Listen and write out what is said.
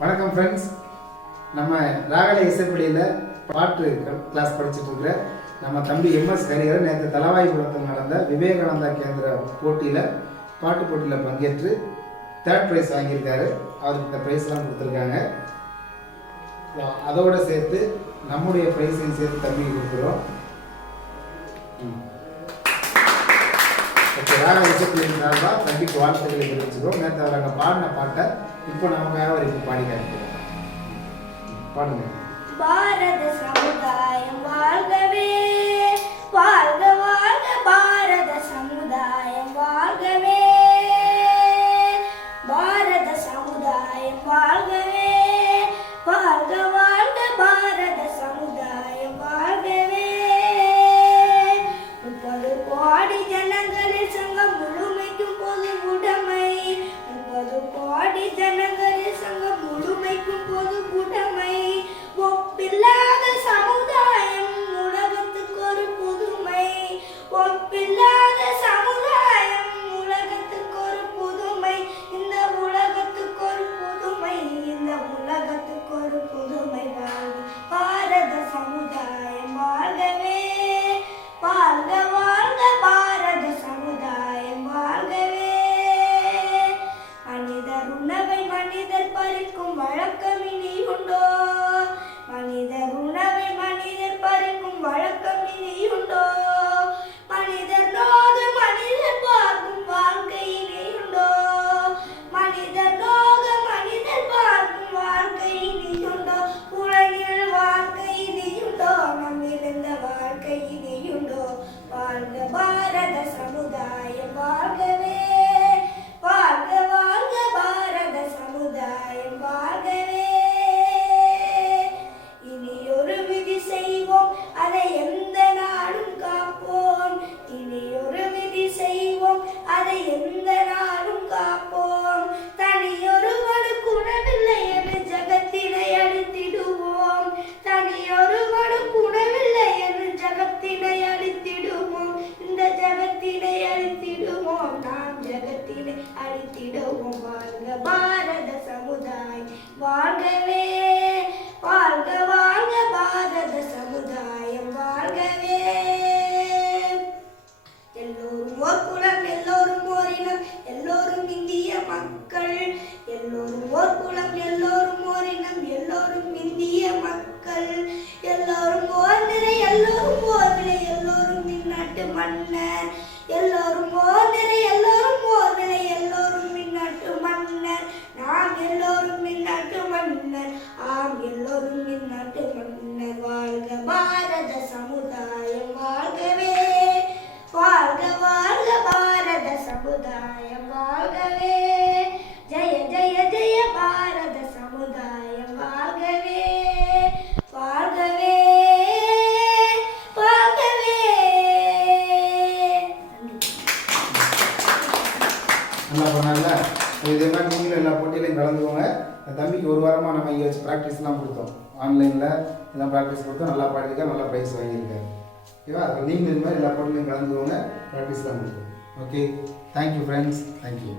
வணக்கம் ஃப்ரெண்ட்ஸ். நம்ம ராகலை இசைப்பள்ளியில் பாட்டு கிளாஸ் படிச்சுட்டு இருக்கிற நம்ம தம்பி எம்எஸ் ஹரிஹரன் நேற்று தலவாய்புரத்தில் நடந்த விவேகானந்தா கேந்திர போட்டியில் பாட்டு போட்டியில் பங்கேற்று 3rd ப்ரைஸ் வாங்கியிருக்காரு. அவருக்கு இந்த ப்ரைஸ்லாம் கொடுத்துருக்காங்க. அதோடு சேர்த்து நம்முடைய ப்ரைஸையும் சேர்த்து தம்பிக்கு கொடுக்குறோம். ராகலை இசைப்பள்ளியின் சார்பாக தம்பிக்கு வாழ்த்துக்களை தெரிவிச்சுக்கிறோம். நேற்று அவர் அங்கே பாடின பாட்டை இப்போ நமக்காக அவர் இப்போ பாடி காமிக்கிறோம். பாடுங்க. பாரத சமுதாயம் வாழ்கவே, வாழ்க வாழ்க பாரத சமுதாயம் வாழ்கவே, பாரத சமுதாயம் வாழ்கவே, வாழ்க வாழ்க பாரத சமுதாயம் வாழ்கவே. 30 கோடி ஜனங்களில் சங்கம் முழுமைக்கும் பொது உடைமை, 30 கோடி ஜனங்களில் சங்கம் முழுமைக்கும் பொது உடைமை, ஒப்பில்லாத சமுதாயம் உலகத்துக்கு ஒரு புதுமை, ஒப்பில்லாத சமுதாயம் உலகத்துக்கு ஒரு புதுமை, இந்த உலகத்துக்கு ஒரு புதுமை, இந்த உலகத்துக்கு ஒரு புதுமை. பாரத சமுதாயம் வாழ்கவே, வாழ்க வாழ்க பாரத சமுதாயம் வாழ்கவே. மனிதர் உணவை மனிதர் பறிக்கும் வழக்கம் இனி உண்டோ, மனிதர் உணவை மனிதர் பறிக்கும் வழக்கம் இனி உண்டோ, மனிதர் நோக மனிதர் பார்க்கும் வாழ்க்கை இனி உண்டோ, மனிதர் நோக மனிதர் பார்க்கும் வாழ்க்கை இனி உண்டோ, உலகில் வாழ்க்கை இனி உண்டோ, நம்மிருந்த வாழ்க்கை இனி உண்டோ. வாழ்க பாரத சமுதாயம் வாழ்கவே, வாழ்க வாழ்க பாரத சமுதாயம் வாழ்கவே. இனி ஒரு விதி செய்வோம், அதை எந்த நாடும் காப்போம், இனி ஒரு விதி செய்வோம், அதை எந்த நாடும் காப்போம். தனியொருவனுக்கு உணவில்லை என்று ஜகத்தினை அழித்திடுவோம், தனியொருவனுக்கு உணவில்லை என்று ஜகத்தினை அழித்திடுவோம், இந்த ஜகத்தினை அழித்திடுவோம், நாம் ஜகத்தினை அழித்திடுவோம். வாழ்க பாரத சமுதாயம் வாழ்கவே, வாழ்க வாழ்க பாரத சமுதாயம் வாழ்கவே. எல்லோரும் ஓர் குலம், எல்லோரும் ஓர் இனம், எல்லோரும் இந்திய மக்கள், எல்லோரும் ஓர் குலம், எல்லோரும் ஓர் இனம், எல்லோரும் இந்திய மக்கள், எல்லோரும் ஓர் நிறை, எல்லோரும் ஓர் நிலை, எல்லோரும் இந்நாட்டு மன்னர், எல்லோரும் ஓர் நிறை, எல்லோரும் ஓர் நிலை, எல்லோரும் இந்நாட்டு மன்னர், நாம் எல்லோரும் இந்நாட்டு மன்னர், ஆம் எல்லோரும் இந்நாட்டு மன்னர். வாழ்க பாரத சமுதாயம் வாழ்கவே, வாழ்க வாழ்க பாரத சமுதாயம் வாழ்கவே, ஜெய ஜெய ஜெய பாரத சமுதாயம் வாழ்கவே, வாழ்கவே வாழ்கவே. நல்லா பண்ணல. இதே மாதிரி நீங்களும் எல்லா போட்டியிலையும் கலந்துக்கோங்க. தம்பிக்கு ஒரு வாரமாக நம்ம இங்கே வச்சு ப்ராக்டிஸ்லாம் கொடுத்தோம், ஆன்லைனில் எல்லாம் ப்ராக்டிஸ் கொடுத்தோம். நல்லா பாடிருக்கேன், நல்லா ப்ரைஸ் வாங்கியிருக்காரு. ஓகேவா? அதில் நீங்கள் இது மாதிரி எல்லா போட்டிலையும் கலந்துக்கோங்க, ப்ராக்டிஸ்லாம் கொடுத்தோம். Okay, thank you friends, thank you.